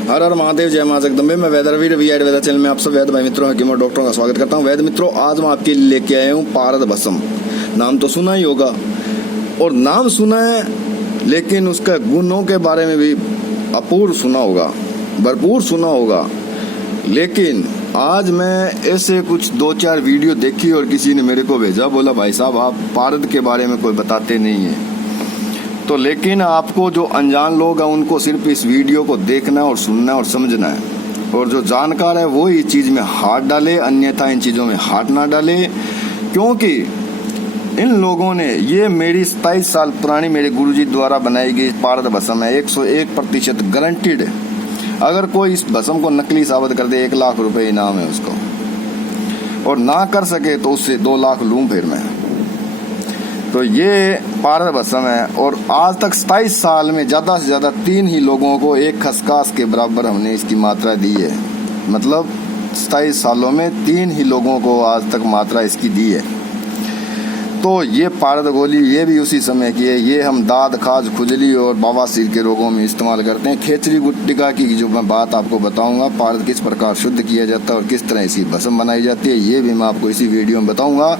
हर हर महादेव, जय मां जगदम्बे। मैं वैद रवि वैद चैनल में आप सब वैद भाई मित्रों, हकीम और डॉक्टरों का स्वागत करता हूं। वैद मित्रों, आज मैं आपके लिए लेके आया हूं पारद भस्म। नाम तो सुना ही होगा और नाम सुना है, लेकिन उसका गुणों के बारे में भी अपूर्व सुना होगा, भरपूर सुना होगा। लेकिन आज मैं ऐसे कुछ 2-4 वीडियो देखी और किसी ने मेरे को भेजा, बोला भाई साहब आप पारद के बारे में कोई बताते नहीं है। तो लेकिन आपको जो अनजान लोग हैं उनको सिर्फ इस वीडियो को देखना और सुनना और समझना है, और जो जानकार है वो इस चीज में हाथ डाले, अन्यथा इन चीजों में हाथ ना डाले। क्योंकि इन लोगों ने, ये मेरी 27 साल पुरानी मेरे गुरुजी द्वारा बनाई गई पारद भस्म है, 101% गारंटीड है। अगर कोई इस भस्म को नकली साबित कर दे, 1 लाख रुपए इनाम है उसको, और ना कर सके तो उससे 2 लाख लूं फिर मैं। तो ये पारद भस्म है, और आज तक 27 साल में ज्यादा से ज्यादा 3 ही लोगों को एक खसकास के बराबर हमने इसकी मात्रा दी है। मतलब 27 सालों में 3 ही लोगों को आज तक मात्रा इसकी दी है। तो ये पारद गोली ये भी उसी समय की है। ये हम दाद, खाज, खुजली और बवासीर के रोगों में इस्तेमाल करते हैं। खेचरी गुट्टिका की जो मैं बात आपको बताऊंगा, पारद किस प्रकार शुद्ध किया जाता है और किस तरह इसकी भस्म बनाई जाती है, ये भी मैं आपको इसी वीडियो में बताऊंगा।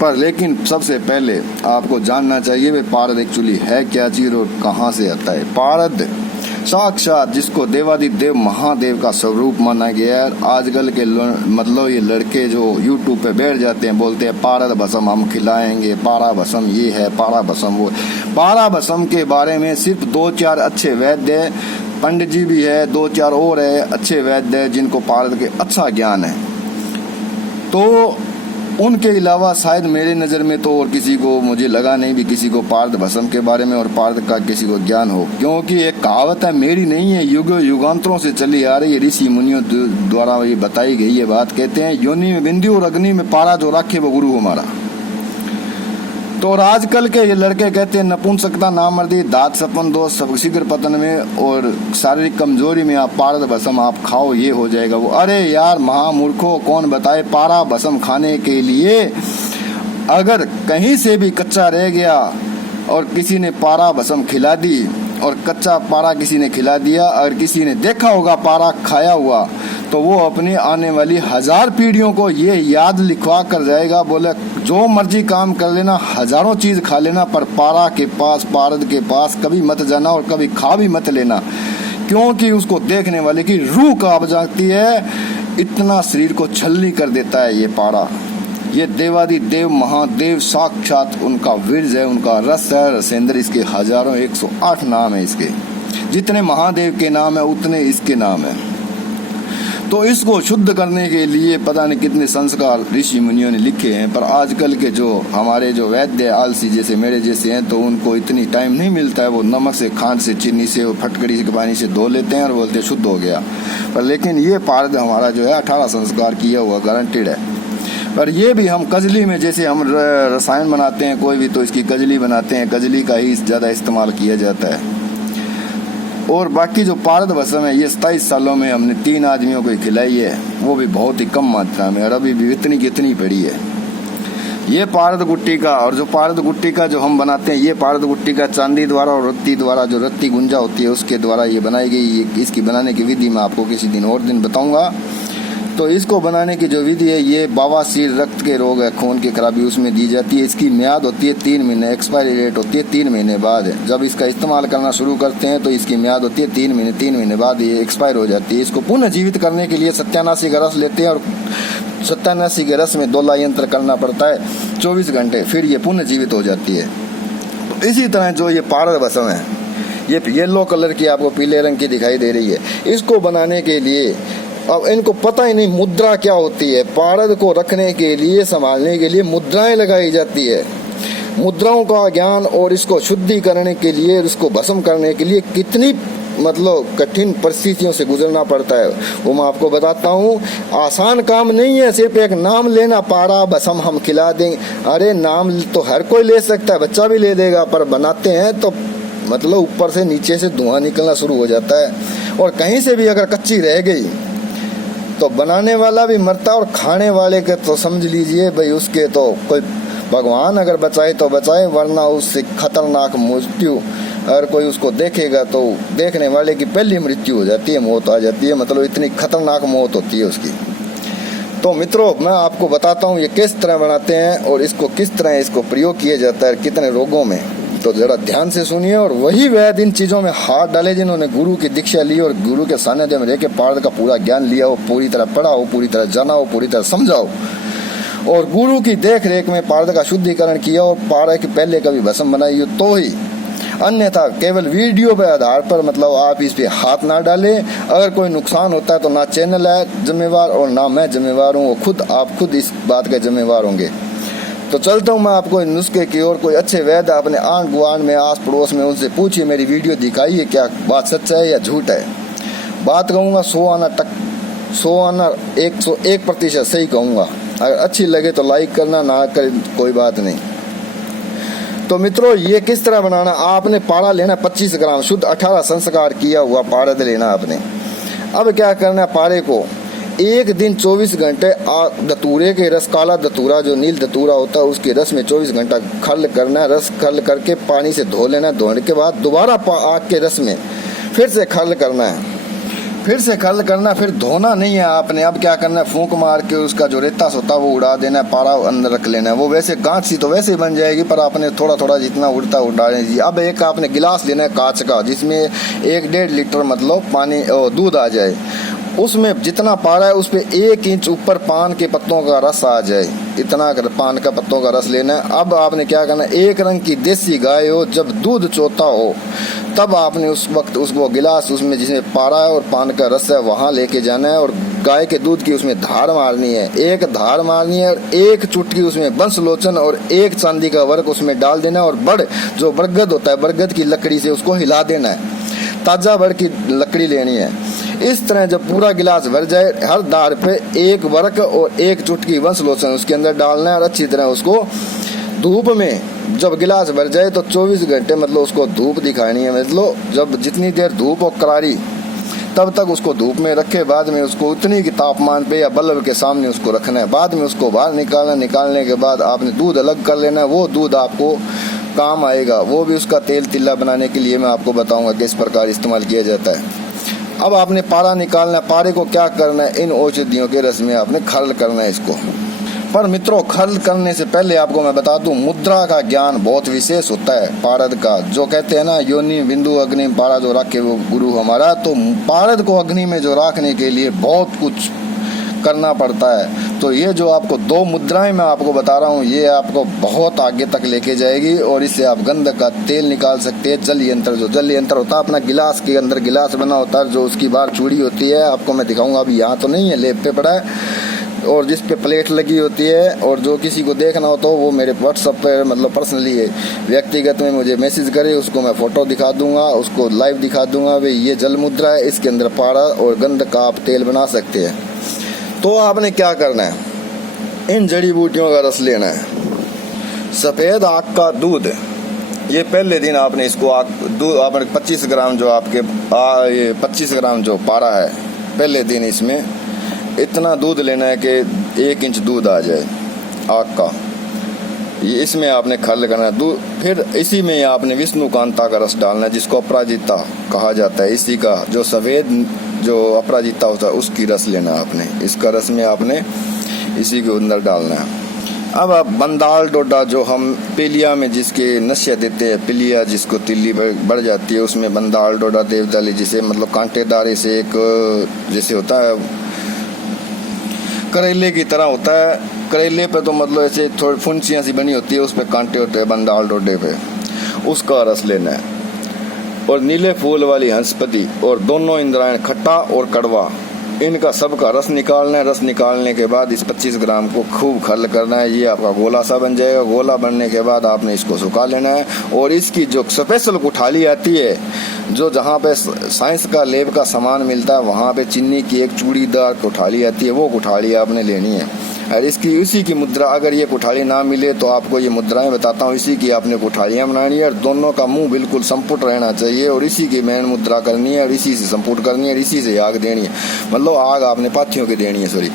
पर लेकिन सबसे पहले आपको जानना चाहिए वे पारद एक्चुअली है क्या चीज और कहाँ से आता है। पारद साक्षात जिसको देवादिदेव महादेव का स्वरूप माना गया है। आजकल के मतलब ये लड़के जो YouTube पे बैठ जाते हैं, बोलते हैं पारद भस्म हम खिलाएंगे, पारा भस्म ये है, पारा भस्म वो। पारा भस्म के बारे में सिर्फ 2-4 अच्छे वैद्य, पंडित जी भी है, 2-4 और है अच्छे वैद्य जिनको पारद के अच्छा ज्ञान है। तो उनके अलावा शायद मेरे नज़र में तो और किसी को, मुझे लगा नहीं भी किसी को पारद भस्म के बारे में और पारद का किसी को ज्ञान हो। क्योंकि एक कहावत है, मेरी नहीं है, युगांतरों से चली आ रही है, ऋषि मुनियों द्वारा ये बताई गई ये बात। कहते हैं योनि में बिंदु और अग्नि में पारा जो रखे वो गुरु हमारा। तो और आजकल के ये लड़के कहते हैं नपुंसकता, नामर्दी, दांत सपन दोष, सब शीघ्र पतन में और शारीरिक कमजोरी में आप पारद भस्म आप खाओ, ये हो जाएगा वो। अरे यार महामूर्खों, कौन बताए पारा भस्म खाने के लिए अगर कहीं से भी कच्चा रह गया और किसी ने पारा भस्म खिला दी और कच्चा पारा किसी ने खिला दिया, अगर किसी ने देखा होगा पारा खाया हुआ, तो वो अपनी आने वाली 1000 पीढ़ियों को ये याद लिखवा कर जाएगा। बोले जो मर्जी काम कर लेना, हजारों चीज खा लेना, पर पारा के पास, पारद के पास कभी मत जाना और कभी खा भी मत लेना। क्योंकि उसको देखने वाले की रूह कांप जाती है, इतना शरीर को छलनी कर देता है ये पारा। ये देवादिदेव महादेव साक्षात उनका विरज है, उनका रस है, रसेंद्र। इसके हजारों 108 नाम है इसके। जितने महादेव के नाम है उतने इसके नाम है। तो इसको शुद्ध करने के लिए पता नहीं कितने संस्कार ऋषि मुनियों ने लिखे हैं। पर आजकल के जो हमारे जो वैद्य आलसी जैसे मेरे जैसे हैं, तो उनको इतनी टाइम नहीं मिलता है। वो नमक से, खांड से, चीनी से, फटकड़ी से, पानी से धो लेते हैं और बोलते हैं शुद्ध हो गया। पर लेकिन ये पारद हमारा जो है 18 संस्कार किया हुआ गारंटेड है। पर ये भी हम कजली में, जैसे हम रसायन बनाते हैं कोई भी, तो इसकी कजली बनाते हैं, कजली का ही ज्यादा इस्तेमाल किया जाता है। और बाकी जो पारद भस्म है ये 27 सालों में हमने 3 आदमियों को खिलाई है, वो भी बहुत ही कम मात्रा में, और अभी भी इतनी की इतनी पड़ी है ये पारद गुट्टी का। और जो पारद गुट्टी का जो हम बनाते हैं, ये पारद गुट्टी का चांदी द्वारा और रत्ती द्वारा, जो रत्ती गुंजा होती है उसके द्वारा ये बनाई गई। इसकी बनाने की विधि मैं आपको किसी दिन और दिन बताऊंगा। तो इसको बनाने की जो विधि है, ये बवासीर, रक्त के रोग है, खून की खराबी, उसमें दी जाती है। इसकी म्याद होती है 3 महीने, एक्सपायरी डेट होती है 3 महीने बाद। जब इसका इस्तेमाल करना शुरू करते हैं तो इसकी म्याद होती है 3 महीने, 3 महीने बाद ये एक्सपायर हो जाती है। इसको पुनः जीवित करने के लिए सत्यानाशी का रस लेते हैं, और सत्यानाशी के रस में दोला यंत्र करना पड़ता है 24 घंटे, फिर ये पुनः जीवित हो जाती है। तो इसी तरह जो ये पारद भस्म है, ये येलो कलर की आपको पीले रंग की दिखाई दे रही है। इसको बनाने के लिए अब इनको पता ही नहीं मुद्रा क्या होती है। पारद को रखने के लिए, संभालने के लिए मुद्राएं लगाई जाती है। मुद्राओं का ज्ञान और इसको शुद्धि करने के लिए, इसको भस्म करने के लिए कितनी मतलब कठिन परिस्थितियों से गुजरना पड़ता है वो मैं आपको बताता हूँ। आसान काम नहीं है सिर्फ एक नाम लेना, पारा भस्म हम खिला देंगे। अरे नाम तो हर कोई ले सकता है, बच्चा भी ले देगा, पर बनाते हैं तो मतलब ऊपर से नीचे से धुआं निकलना शुरू हो जाता है। और कहीं से भी अगर कच्ची रह गई तो बनाने वाला भी मरता, और खाने वाले के तो समझ लीजिए भाई उसके तो कोई भगवान अगर बचाए तो बचाए, वरना उससे खतरनाक मृत्यु अगर कोई उसको देखेगा तो देखने वाले की पहली मृत्यु हो जाती है, मौत आ जाती है, मतलब इतनी खतरनाक मौत होती है उसकी। तो मित्रों, मैं आपको बताता हूँ ये किस तरह बनाते हैं और इसको किस तरह इसको प्रयोग किया जाता है कितने रोगों में। तो जरा ध्यान से सुनिए। और वही वैद्य इन चीज़ों में हाथ डाले जिन्होंने गुरु की दीक्षा ली और गुरु के सानिध्य में रह के पारद का पूरा ज्ञान लिया हो, पूरी तरह पढ़ा हो, पूरी तरह जाना हो, पूरी तरह समझा हो, और गुरु की देख रेख में पारद का शुद्धिकरण किया और पारद की पहले कभी भस्म बनाई हो तो ही, अन्यथा केवल वीडियो पे आधार पर मतलब आप इस पे हाथ ना डालें। अगर कोई नुकसान होता है तो ना चैनल है जिम्मेवार और ना मैं जिम्मेवार हूँ, आप खुद इस बात के जिम्मेवार होंगे। तो चलता हूँ मैं आपको नुस्खे की ओर। कोई अच्छे वैद्य अपने आंढ गुआंढ में, आस पड़ोस में, उनसे पूछिए, मेरी वीडियो दिखाइए क्या बात सच्चा है या झूठ है। बात कहूँगा 100 आना 101% सही कहूँगा। अगर अच्छी लगे तो लाइक करना, ना कर कोई बात नहीं। तो मित्रों, ये किस तरह बनाना, आपने पारा लेना 25 ग्राम शुद्ध 18 संस्कार किया हुआ पारद लेना आपने। अब क्या करना है, पारे को एक दिन 24 घंटे धतूरे के रस, काला धतूरा जो नील धतूरा होता है उसके रस में 24 घंटा खल करना है। रस खल करके पानी से धो लेना है। धोने के बाद दोबारा आग के रस में फिर से खल करना है, फिर धोना नहीं है आपने। अब क्या करना है, फूंक मार के उसका जो रेता होता है वो उड़ा देना है, पारा अंदर रख लेना है। वो वैसे गांठ सी तो वैसे ही बन जाएगी, पर आपने थोड़ा थोड़ा जितना उड़ता उड़ा दीजिए। अब एक आपने गिलास लेना है कांच का, जिसमें 1-1.5 लीटर मतलब पानी दूध आ जाए। उसमें जितना पारा है उस पे 1 इंच ऊपर पान के पत्तों का रस आ जाए, इतना पान का पत्तों का रस लेना है। अब आपने क्या करना है, एक रंग की देसी गाय हो, जब दूध चोता हो तब आपने उस वक्त उसको गिलास उसमें जिसमें पारा है और पान का रस है वहाँ लेके जाना है और गाय के दूध की उसमें धार मारनी है। एक धार मारनी है और 1 चुटकी उसमें बंसलोचन और 1 चांदी का वर्क उसमें डाल देना है। और जो बरगद होता है, बरगद की लकड़ी से उसको हिला देना है। ताजा बड़ की लकड़ी लेनी है। इस तरह जब पूरा गिलास भर जाए, हर धार पे 1 वर्क और 1 चुटकी वंशलोचन उसके अंदर डालना है और अच्छी तरह उसको धूप में, जब गिलास भर जाए तो 24 घंटे मतलब उसको धूप दिखानी है। मतलब जब जितनी देर धूप हो करारी तब तक उसको धूप में रखे, बाद में उसको उतनी की तापमान पे या बल्ब के सामने उसको रखना है। बाद में उसको बाहर निकालना, निकालने के बाद आपने दूध अलग कर लेना है। वो दूध आपको काम आएगा, वो भी उसका तेल तिल्ला बनाने के लिए मैं आपको बताऊंगा किस प्रकार इस्तेमाल किया जाता है। अब आपने पारा निकालना है। पारे को क्या करना है, इन औषधियों के रस में आपने खरल करना है इसको। पर मित्रों, खरल करने से पहले आपको मैं बता दूं, मुद्रा का ज्ञान बहुत विशेष होता है पारद का। जो कहते हैं ना, योनि बिंदु अग्नि पारा जो रखे वो गुरु हमारा। तो पारद को अग्नि में जो रखने के लिए बहुत कुछ करना पड़ता है। तो ये जो आपको 2 मुद्राएं मैं आपको बता रहा हूँ, ये आपको बहुत आगे तक लेके जाएगी और इससे आप गंध का तेल निकाल सकते हैं। जल यंत्र होता है अपना गिलास के अंदर, गिलास बना होता है, जो उसकी बाहर चूड़ी होती है, आपको मैं दिखाऊंगा। अभी यहाँ तो नहीं है, लेप पे पड़ा है, और जिस पे प्लेट लगी होती है। और जो किसी को देखना हो तो वो मेरे व्हाट्सएप पर मतलब पर्सनली व्यक्तिगत में मुझे मैसेज करे, उसको मैं फोटो दिखा दूंगा, उसको लाइव दिखा दूंगा। भाई ये जल मुद्रा है, इसके अंदर पारा और गंध का आप तेल बना सकते हैं। तो आपने क्या करना है, इन जड़ी बूटियों का रस लेना है। सफ़ेद आग का दूध, ये पहले दिन आपने इसको दूध आपने 25 ग्राम जो आपके ये 25 ग्राम जो पारा है, पहले दिन इसमें इतना दूध लेना है कि 1 इंच दूध आ जाए आग का। ये इसमें आपने खरल करना है दूध। फिर इसी में आपने विष्णु कांता का रस डालना है, जिसको अपराजिता कहा जाता है। इसी का जो सफ़ेद जो अपराजिता होता है उसकी रस लेना है आपने। इसका रस में आपने इसी के अंदर डालना है। अब आप बंदाल डोडा, जो हम पीलिया में जिसके नशे देते हैं, पीलिया जिसको तिल्ली बढ़ जाती है, उसमें बंदाल डोडा देवदाली, जिसे मतलब कांटेदार से एक जैसे होता है, करेले की तरह होता है। करेले पे तो मतलब ऐसे थोड़ी फुंसियाँ सी बनी होती है, उस पर कांटे होते हैं बंदाल डोडे पे, उसका रस लेना है। और नीले फूल वाली हंसपति और दोनों इंद्रायण, खट्टा और कड़वा, इनका सबका रस निकालना है। रस निकालने के बाद इस 25 ग्राम को खूब खरल करना है। ये आपका गोला सा बन जाएगा। गोला बनने के बाद आपने इसको सुखा लेना है। और इसकी जो स्पेशल कुठाली आती है, जो जहाँ पे साइंस का लैब का सामान मिलता है, वहाँ पे चीनी की एक चूड़ीदार कुठाली आती है, वो कुठाली आपने लेनी है। और इसकी इसी की मुद्रा, अगर ये कुठाली ना मिले तो आपको ये मुद्राएं बताता हूँ, इसी की आपने कुठालियाँ बनानी है। और दोनों का मुंह बिल्कुल संपुट रहना चाहिए और इसी की मेन मुद्रा करनी है और इसी से संपुट करनी है और इसी से आग देनी है। मतलब आग आपने पाथियों की देनी है, सॉरी।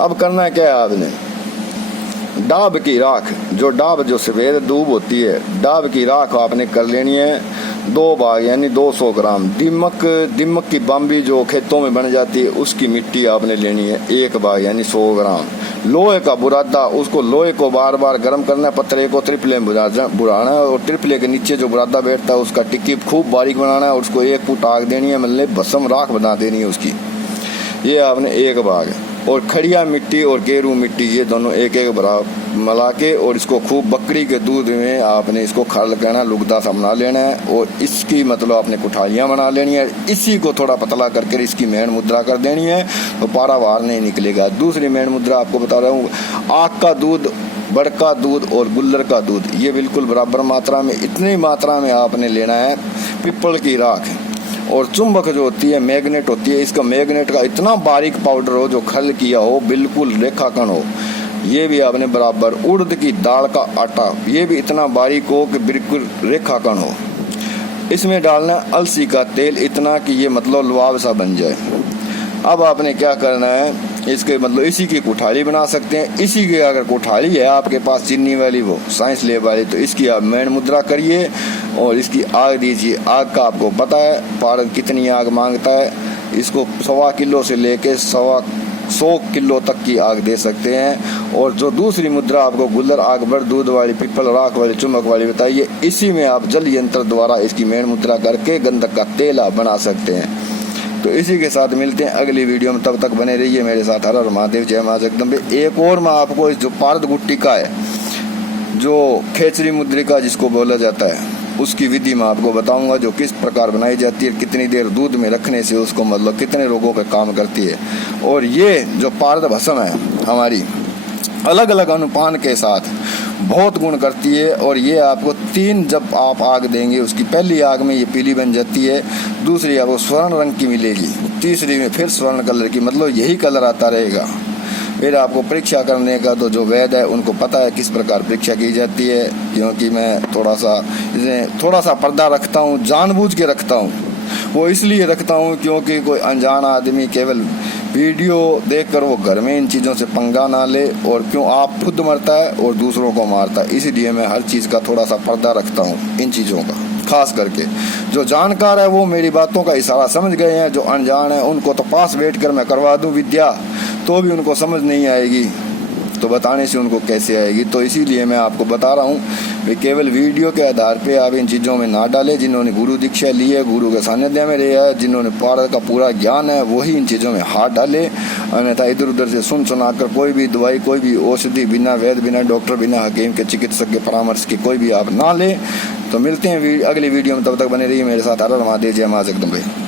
अब करना क्या है, आपने डाब की राख, जो डाब जो सफ़ेद दूब होती है, डाब की राख आपने कर लेनी है। 2 भाग यानी 200 ग्राम। दीमक की बाम्बी जो खेतों में बन जाती है उसकी मिट्टी आपने लेनी है 1 भाग यानी 100 ग्राम। लोहे का बुरादा, उसको लोहे को बार बार गर्म करना है, पत्थरे को त्रिपले में बुराना है और त्रिपले के नीचे जो बुरादा बैठता है उसका टिक्की खूब बारीक बनाना है और उसको 1 फुट आग देनी है, मतलब भस्म राख बना देनी है उसकी। ये आपने 1 भाग। और खड़िया मिट्टी और गेरू मिट्टी ये दोनों 1-1 बराबर मिला के और इसको खूब बकरी के दूध में आपने इसको खल करना, लुगदा सा बना लेना है और इसकी मतलब आपने कुठालियाँ बना लेनी है। इसी को थोड़ा पतला करके इसकी मेन मुद्रा कर देनी है तो पारा बाहर नहीं निकलेगा। दूसरी मेन मुद्रा आपको बता रहा हूँ, आग का दूध, बड़का दूध और गुल्लर का दूध ये बिल्कुल बराबर मात्रा में, इतनी मात्रा में आपने लेना है। पीपल की राख और चुंबक जो होती है, मैग्नेट होती है, इसका मैग्नेट का इतना बारीक पाउडर हो जो खल किया हो, बिल्कुल रेखाकण हो, ये भी आपने बराबर। उड़द की दाल का आटा ये भी इतना बारीक हो कि बिल्कुल रेखाकण हो। इसमें डालना अलसी का तेल इतना कि ये मतलब लुआब सा बन जाए। अब आपने क्या करना है, इसके मतलब इसी की कुठाली बना सकते हैं। इसी की अगर कुठाली है आपके पास चीनी वाली, वो साइंस लेब वाली, तो इसकी आप मेन मुद्रा करिए और इसकी आग दीजिए। आग का आपको पता है पारद कितनी आग मांगता है, इसको 1.25 किलो से लेके 100 किलो तक की आग दे सकते हैं। और जो दूसरी मुद्रा आपको गुल्लर आग भर दूध वाली, पीपल राख वाली, चुम्बक वाली बताइए, इसी में आप जल यंत्र द्वारा इसकी मेन मुद्रा करके गंधक का तेल आप बना सकते हैं। तो इसी के साथ मिलते हैं अगली वीडियो में, तब तक बने रहिए मेरे साथ। हर हर महादेव, जय मां जगदम्बे। एक और मैं आपको जो पारद गुट्टिका है, जो खेचरी मुद्रिका जिसको बोला जाता है, उसकी विधि मैं आपको बताऊंगा जो किस प्रकार बनाई जाती है, कितनी देर दूध में रखने से उसको मतलब कितने रोगों पे काम करती है। और ये जो पारद भस्म है हमारी अलग अलग अनुपान के साथ बहुत गुण करती है। और ये आपको 3 जब आप आग देंगे, उसकी पहली आग में ये पीली बन जाती है, दूसरी आपको स्वर्ण रंग की मिलेगी, तीसरी में फिर स्वर्ण कलर की, मतलब यही कलर आता रहेगा। फिर आपको परीक्षा करने का तो जो वैद्य है उनको पता है किस प्रकार परीक्षा की जाती है, क्योंकि मैं थोड़ा सा पर्दा रखता हूँ, जानबूझ के रखता हूँ। वो इसलिए रखता हूँ क्योंकि कोई अनजान आदमी केवल वीडियो देखकर वो घर में इन चीज़ों से पंगा ना ले, और क्यों आप खुद मरता है और दूसरों को मारता है, इसलिए मैं हर चीज़ का थोड़ा सा पर्दा रखता हूँ इन चीज़ों का। खास करके जो जानकार है वो मेरी बातों का इशारा समझ गए हैं, जो अनजान है उनको तो पास बैठ कर मैं करवा दूँ विद्या तो भी उनको समझ नहीं आएगी, तो बताने से उनको कैसे आएगी। तो इसीलिए मैं आपको बता रहा हूँ कि केवल वीडियो के आधार पे आप इन चीज़ों में ना डालें। जिन्होंने गुरु दीक्षा ली है, गुरु के सानिध्य में रहा है, जिन्होंने पारद का पूरा ज्ञान है, वही इन चीज़ों में हाथ डाले। अन्यथा इधर उधर से सुनाकर कोई भी दवाई, कोई भी औषधि बिना वैद्य, बिना डॉक्टर, बिना हकीम के, चिकित्सक के परामर्श की कोई भी आप ना लें। तो मिलते हैं अगली वीडियो में, तब तक बने रहिए मेरे साथ। हर हर महादेव, जय मां जगदम्बे।